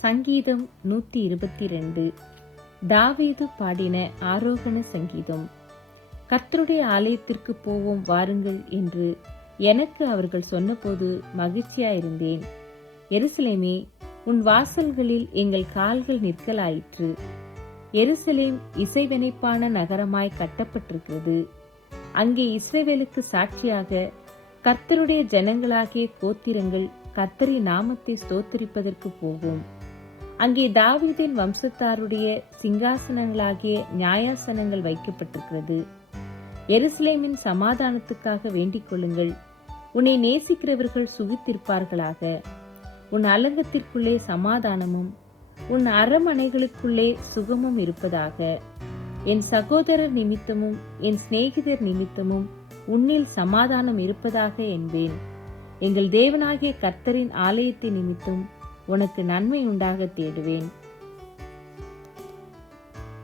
சங்கீதம் 122. தாவீது பாடின ஆரோகண சங்கீதம். கர்த்தருடைய ஆலயத்திற்கு போவோம் வாருங்கள் என்று எனக்கு அவர்கள் சொன்னபோது மகிழ்ச்சியாயிருந்தேன். எருசலேமே, உன் வாசல்களில் எங்கள் கால்கள் நிற்கலாயிற்று. எருசலேம் இசைவெனைப்பான நகரமாய் கட்டப்பட்டிருக்கிறது. அங்கே இஸ்ரவேலுக்கு சாட்சியாக கர்த்தருடைய ஜனங்களாகிய கோத்திரங்கள் கர்த்தரின் நாமத்தை ஸ்தோத்திரிப்பதற்கு போவோம். அங்கே தாவீதின் வம்சத்தாருடைய சிங்காசனங்களாகிய நியாயாசனங்கள் வைக்கப்பட்டிருக்கிறது. எருசலேமின் சமாதானத்துக்காக வேண்டிக் கொள்ளுங்கள். உன்னை நேசிக்கிறவர்கள் சுகித்திருப்பார்களாக. உன் அலங்கத்திற்குள்ளே சமாதானமும் உன் அரமனைகளுக்குள்ளே சுகமும் இருப்பதாக. என் சகோதரர் நிமித்தமும் என் சிநேகிதர் நிமித்தமும் உன்னில் சமாதானம் இருப்பதாக என்பேன். எங்கள் தேவனாகிய கர்த்தரின் ஆலயத்தை நிமித்தம் உனக்கு நன்மை உண்டாக தேடுவேன்.